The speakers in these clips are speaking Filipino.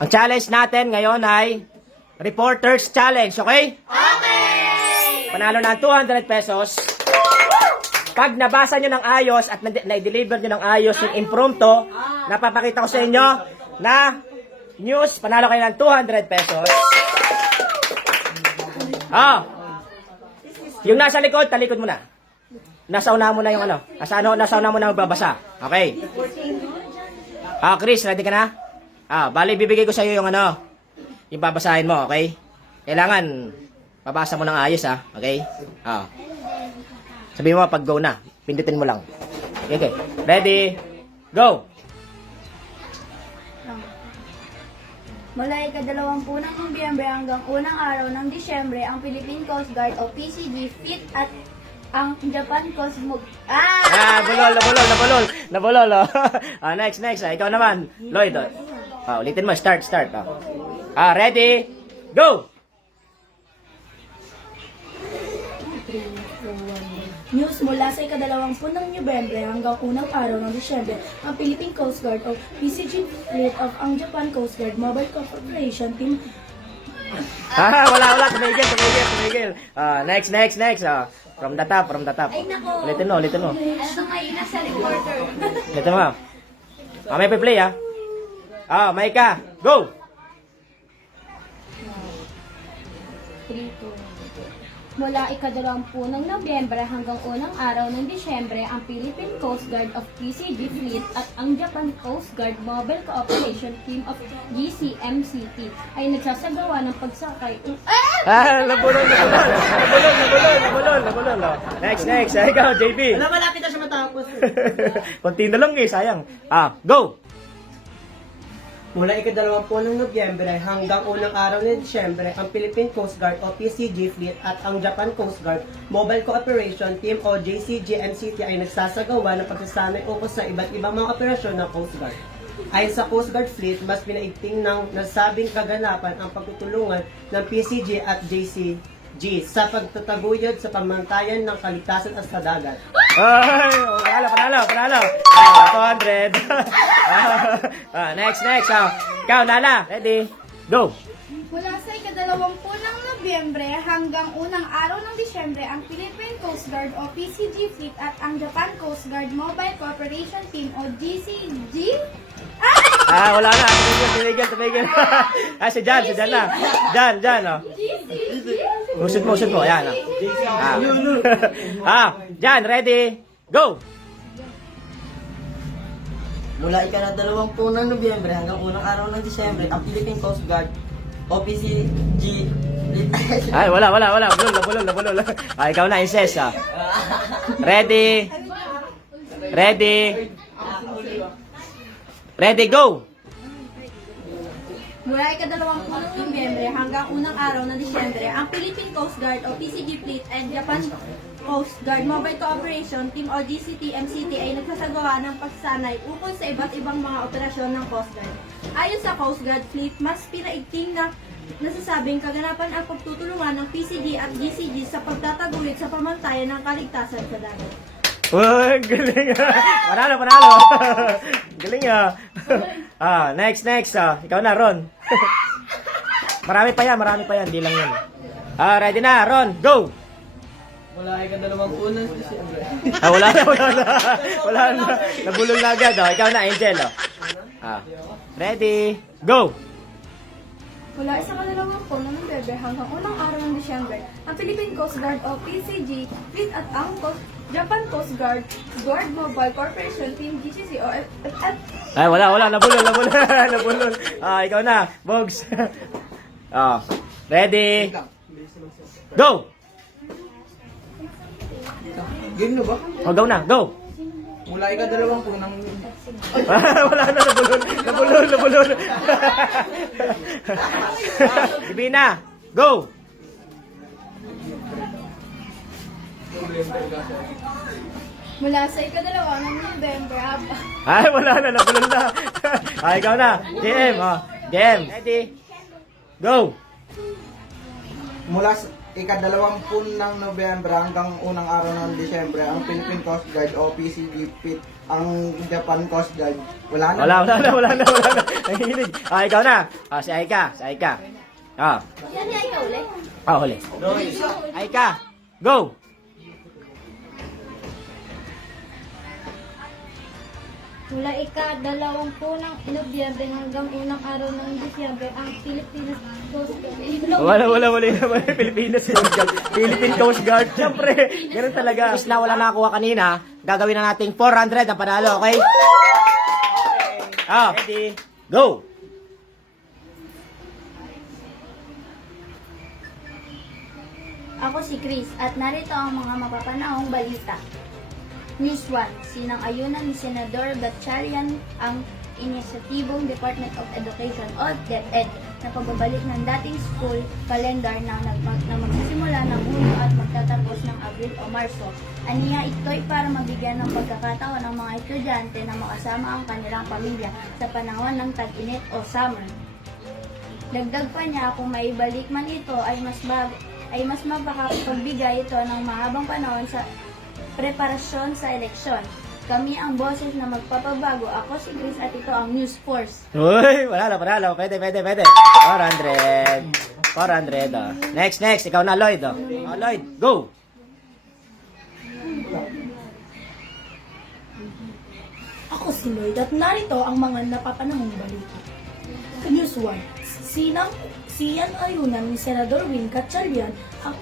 Ang challenge natin ngayon ay Reporters Challenge, okay? Okay! Panalo ng 200 pesos. Pag nabasa nyo ng ayos at na-deliver nyo ng ayos yung impromptu, napapakita ko sa inyo na news, panalo kayo ng 200 pesos. Yung nasa likod, talikod mo na. Nasa una mo na yung ano. Nasa una mo na magbabasa. Okay. Chris, ready ka na? Bali, bibigay ko sa iyo yung ano, yung babasahin mo, okay? Kailangan, babasa mo ng ayos, okay? Sabihin mo pag go na. Pindutin mo lang. Okay. Ready? Go! Mula ika-20 ng Nobyembre hanggang unang araw ng Disyembre, ang Philippine Coast Guard o PCG FIT at ang Japan Coast Guard... Nabulol. Next. Ikaw naman. Lloyd. Ulitin mo. Start. Ready? Go! News mula sa ika-20 ng Nobyembre hanggang unang araw ng Disyembre, ang Philippine Coast Guard o PCG Fleet of ang Japan Coast Guard Mobile Cooperation Team... Wala. Tumigil. Next. From the top. Ay, nako! Ulitin mo. Ano ngayon nasa reporter? Ulitin mo. May play, Maika. Go! 3, 2, Mula ika-20 ng Nobyembre hanggang unang araw ng Disyembre, ang Philippine Coast Guard of PCG Fleet at ang Japan Coast Guard Mobile Cooperation Team of GCMCT ay nagsasagawa ng pagsakay. Nabulol. Next. Ikaw, JB. Malapit na siya matapos. Konti na lang sayang. Go! Mula ika-20 ng Nobyembre hanggang unang araw ng Disyembre, ang Philippine Coast Guard o PCG Fleet at ang Japan Coast Guard Mobile Cooperation Team o JCGMCT ay nagsasagawa ng pagsasanay ukol sa iba't ibang mga operasyon ng Coast Guard. Ayon sa Coast Guard Fleet, mas pinaigting ng nasabing kaganapan ang pagtutulungan ng PCG at JCG sa pagtataguyod sa pamantayan ng kaligtasan at sa dagat. Ay, panalo. 200. Next. Ikaw, Nala. Ready? Go! Mula sa ika-20 ng Nobyembre hanggang unang araw ng Disyembre, ang Philippine Coast Guard o PCG Fleet at ang Japan Coast Guard Mobile Cooperation Team o GCG... Wala na. Tumigil. Si Jan na. Jan. Usod mo. Ayan. Jan, ready? Go! Mula ika-20 ng Nobyembre hanggang unang araw ng Disyembre, ang Philippine Coast Guard o PCG Wala. Nabulol. Ikaw na, Inces. Ready, go! Mula ika-20 ng Nobyembre hanggang unang araw ng Disyembre, ang Philippine Coast Guard o PCG Fleet and Japan Coast Guard Mobile Cooperation Team o GCT-MCT ay nagsasagawa ng pagsanay ukol sa iba't ibang mga operasyon ng Coast Guard. Ayon sa Coast Guard Fleet, mas pinaigting na nasasabing kaganapan ang pagtutulungan ng PCG at GCG sa pagtataguyod sa pamantayan ng kaligtasan sa dagat. Uy, galing. Panalo. Galing. Next. Ikaw na, Ron. Marami pa yan. Di lang yun. Ready na, Ron. Go! Mula ika-20 ng Disyembre. Wala na. Nabulol na agad. Ikaw na, Angel. Ready, go! Mula sa ika-20 ng Nobyembre hanggang unang araw ng Disyembre, ang Philippine Coast Guard o PCG Fleet at ang Japan Coast Guard Mobile Corporation Team GCC o FF. Wala. Nabulol. Ikaw na, Bogs. Ready, go! Game na ba? Go na, go! Mula ika-20 ng... Wala na, nabulol. Ibina, go! Mula sa ika-2 ng Nobyembre Wala na, nabulol na. Ikaw na, JM. Ready, go! Mula sa ika-20 ng Nobyembre hanggang unang araw ng Disyembre, ang Philippine Coast Guard o PCG FLEET, ang Japan Coast Guard. Wala na. Wala na. Nahihinig. Ikaw na. Si Aika. Yan niya ikaw ulit. Huli. Aika, go! Mula ika-20 ng Nobyembre hanggang unang araw ng Disyembre, ang Philippine Coast Guard. Wala. Pilipinas Coast Guard. Philippine Coast Guard. Siyempre, ganun talaga. Is na wala nakakuha kanina, gagawin na nating 400 ang panalo, okay? Ready? Go! Ako si Chris at narito ang mga mapapanahong balita. News 1. Sinang-ayunan ni Senador Gatchalian ang inisyatibong Department of Education o DepEd na pagbabalik ng dating school calendar na magsisimula ng Hunyo at magtatapos ng Abril o Marso. Aniya ito'y para mabigyan ng pagkakataon ang mga estudyante na makasama ang kanilang pamilya sa panahon ng tag-init o summer. Dagdag pa niya, kung maibalik man ito ay mas mapakapagbigay ito ng mahabang panahon sa preparasyon sa eleksyon. Kami ang boses na magpapabago. Ako si Chris at ito ang News Force. Uy, panalo. Pwede. 400. Next. Ikaw na, Lloyd. Lloyd, go! Ako si Lloyd at narito ang mga napapanahong balita. News 1. Siyan ayunan ni Senador Win Gatchalian ang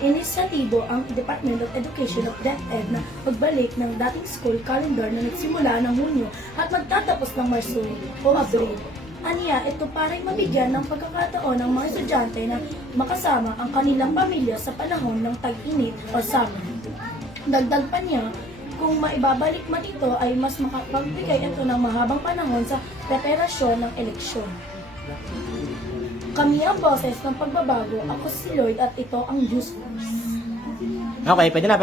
inisyatibo ang Department of Education of DepEd na pagbalik ng dating school calendar na nagsimula ng Hunyo at magtatapos ng Marso o Abril. Aniya, ito para mabigyan ng pagkakataon ng mga estudyante na makasama ang kanilang pamilya sa panahon ng tag-init o summer. Dagdag pa niya, kung maibabalik man ito ay mas makapagbigay ito ng mahabang panahon sa preparasyon ng eleksyon. Kami ang boses ng pagbabago. Ako si Lloyd at ito ang News Force. Okay, pwede na.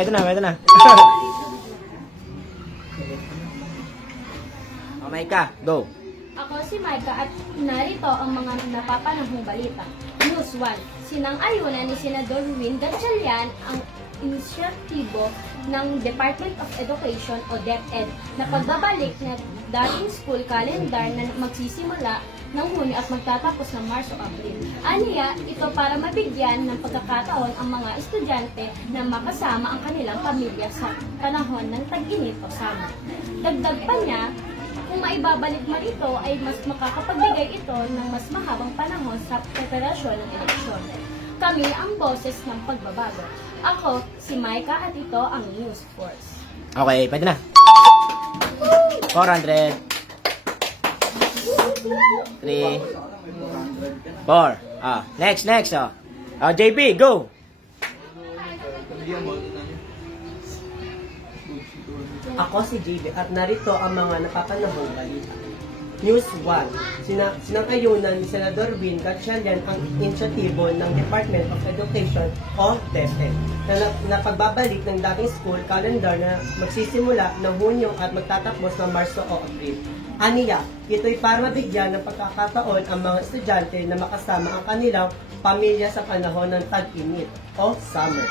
Maika, go! Ako si Micah at narito ang mga napapanahong balita. News 1. Sinang-ayunan ni Senador Win Gatchalian ang inisyatibo ng Department of Education o DepEd na pagbabalik na dating school calendar na magsisimula ng Hunyo at magtatapos ng Marso o Abril. Aniya, ito para mabigyan ng pagkakataon ang mga estudyante na makasama ang kanilang pamilya sa panahon ng tag-init o summer. Dagdag pa niya, kung maibabalik man ito ay mas makakapagbigay ito ng mas mahabang panahon sa preparasyon ng eleksyon. Kami ang boses ng pagbabago. Ako, si Micah at ito ang News Force. Okay, pwede na. 400. 3. 4. Next. JB, go! Ako si JB at narito ang mga napapanahong balita. News 1. Sinang-ayunan ni Senador Win Gatchalian ang inisyatibo ng Department of Education o DepEd na pagbabalik ng dating school calendar na magsisimula ng Hunyo at magtatapos ng Marso o Abril. Aniya, ito'y para mabigyan ng pagkakataon ang mga estudyante na makasama ang kanilang pamilya sa panahon ng tag-init o summer.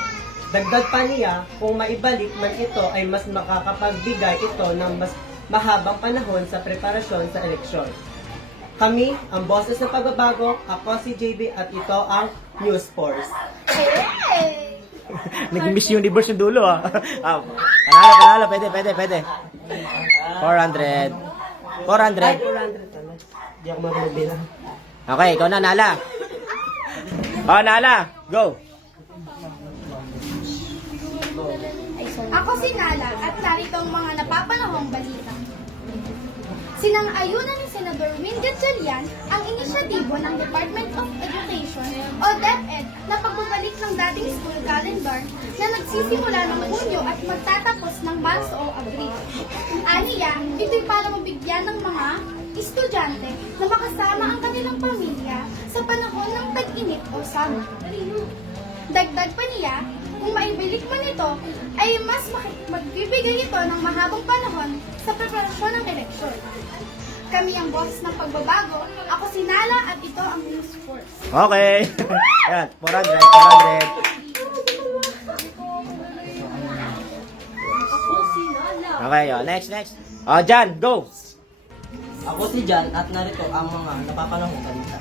Dagdag pa niya, kung maibalik man ito ay mas makakapagbigay ito ng mas mahabang panahon sa preparasyon sa eleksyon. Kami, ang boses ng pagbabago, ako si JB at ito ang News Force. Naging Miss Universe yung dulo, Panalo, pwede. 400. 400 pala. Di ako marunong bilang. Okay, ikaw na, Nala. Nala, go! Ako si Nala at narito ang mga napapanahong balita. Sinang-ayunan ni Senador Win Gatchalian ang inisyatibo ng Department of Education o DepEd na pagbabalik ng dating school calendar na nagsisimula ng Hunyo at magtatapos ng Marso o Abril. Aniya, ito'y para mabigyan ng mga estudyante na makasama ang kanilang pamilya sa panahon ng tag-init o summer. Dagdag pa niya, kung maibalik man ito, ay mas magbibigay ito ng mahabang panahon sa preparasyon ng eleksyon. Kami ang boses ng pagbabago. Ako si Nala at ito ang News Force. Okay. Yan, 400, 400. Okay, next. Jan, go. Ako si Jan at narito ang mga napapanahong balita.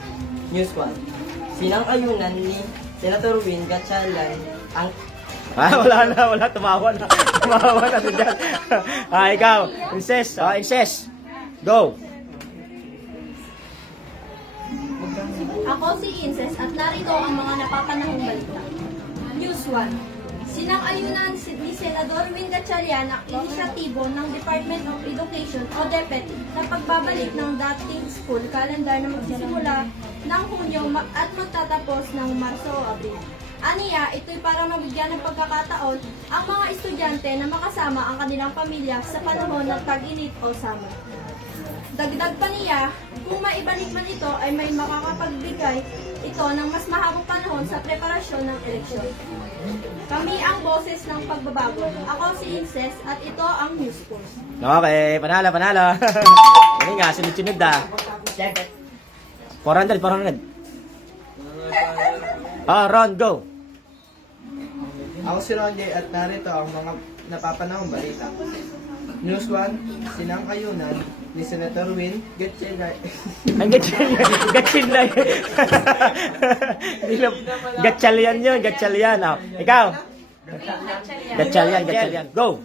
News 1. Sinang-ayunan ni Senator Win Gatchalian ang Wala, tumawa na. Tumawa na si Jan. Ikaw, Incest. Incest. Go. Ako si Inces at narito ang mga napapanahong balita. News 1. Sinang-ayunan ni Senador Win Gatchalian ang inisyatibo ng Department of Education o DepEd na pagbabalik ng dating school calendar na magsisimula ng Hunyo at magtatapos ng Marso o Abril. Aniya, ito'y para mabigyan ng pagkakataon ang mga estudyante na makasama ang kanilang pamilya sa panahon ng tag-init o summer. Dagdag pa niya, kung maibalik man ito ay may makakapagbigay ito ng mas mahabang panahon sa preparasyon ng eleksyon. Kami ang boses ng pagbabago. Ako si Inces at ito ang News Force. Okay, panalo. Hindi nga, sunod-sunod ah. 400. Ron, go. Ako si Ronjay at narito ang mga napapanahong balita. News 1, sinang-ayunan ni Senator Win Gatchalian. Ang Gatchalian. Gatchalian yun, Gatchalian. Oh. Ikaw? Gatchalian. Go.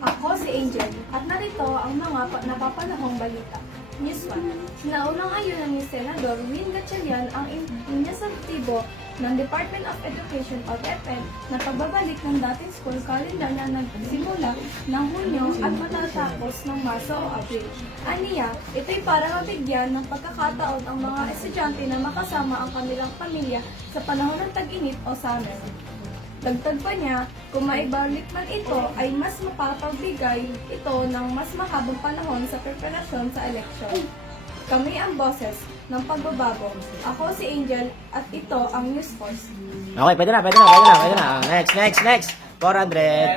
Ako si Angel at narito ang mga napapanahong balita. News 1. Sinaunang ayunan ni Senador Win Gatchalian ang inisyatibo ng Department of Education o DepEd na pagbabalik ng dating school calendar na nagsimula ng Hunyo at matatapos ng Marso o Abril. Aniya, ito'y para mabigyan ng pagkakataon ang mga estudyante na makasama ang kanilang pamilya sa panahon ng tag-init o summer. Dagdag pa niya, kung maibalik man ito ay mas mapapagbigay ito ng mas mahabang panahon sa preparasyon sa eleksyon. Kami ang boses ng pagbabago. Ako si Angel at ito ang News Force. Okay, pwede na. Next. 400.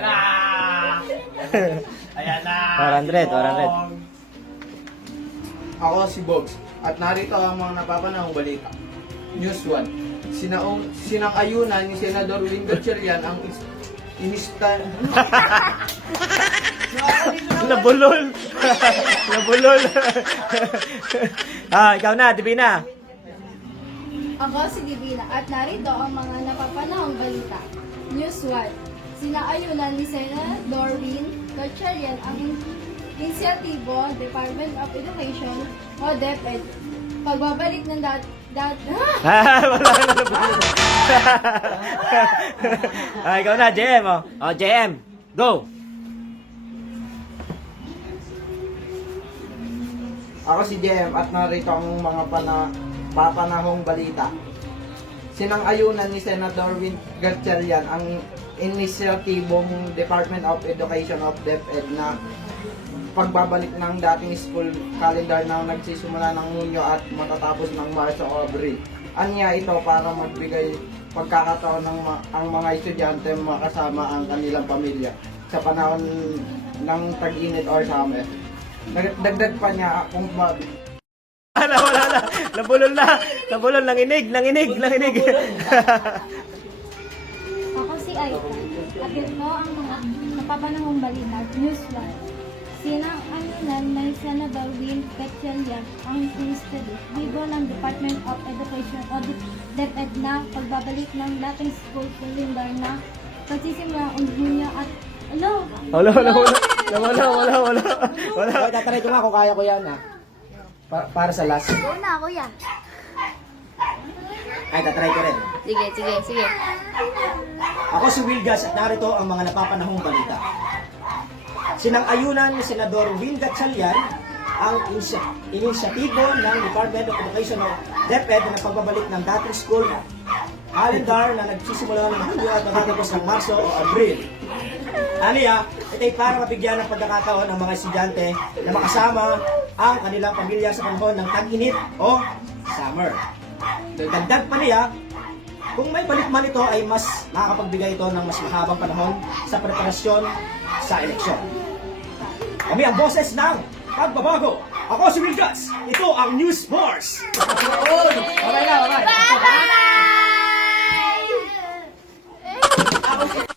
Ayan na. 400. Ako si Bogs at narito ang mga napapanahong balita. News 1. Sinang-ayunan ni Senador Win Gatchalian ang Nabulol. Ikaw na, Divina. Ako si Divina at narito ang mga napapanahong balita. News 1. Sinaayunan ni Senador Win Gatchalian ang inisyatibo Department of Education o DepEd pagbabalik ng Wala na nabulol. Ikaw na, JM. JM, go. Ako si JM at narito ang mga papanahong balita. Sinang-ayunan ni Senator Win Gatchalian ang inisyatibong Department of Education of DepEd na pagbabalik ng dating school calendar na nagsisimula ng Hunyo at matatapos ng Marso o Abril. Anya ito para magbigay pagkakataon ng ang mga estudyante makasama ang kanilang pamilya sa panahon ng tag-init or summer. Dagdag pa niya kung Wala na. Nabulol, nanginig. Ako si Aika at ito ang mga napapanahong balita. News 1. Sinang-ayunan ni Senador Win Gatchalian ang inisyatibo ng Department of Education o DepEd na pagbabalik ng dating school calendar na pagsisimula ang Hunyo at Wala. Tatry ko nga kung kaya ko yan. Para sa last. Oo na, kuya. Ay, tatry ko rin. Sige. Ako si Wilgas at narito ang mga napapanahong balita. Sinang-ayunan ni Senador Win Gatchalian ang inisyatibo ng Department of Education o DepEd na pagbabalik ng dating school calendar na nagsisimula ng Hunyo at matatapos ng Marso o Abril. Aniya, ito'y para mabigyan ng pagkakataon ang mga estudyante na makasama ang kanilang pamilya sa panahon ng tag-init o summer. Dagdag pa niya, Kung may balik man ito ay mas nakakapagbigay ito ng mas mahabang panahon sa preparasyon sa eleksyon. Kami ang boses ng pagbabago. Ako si Will Guts. Ito ang News Force. Bye-bye na, bye-bye. Bye!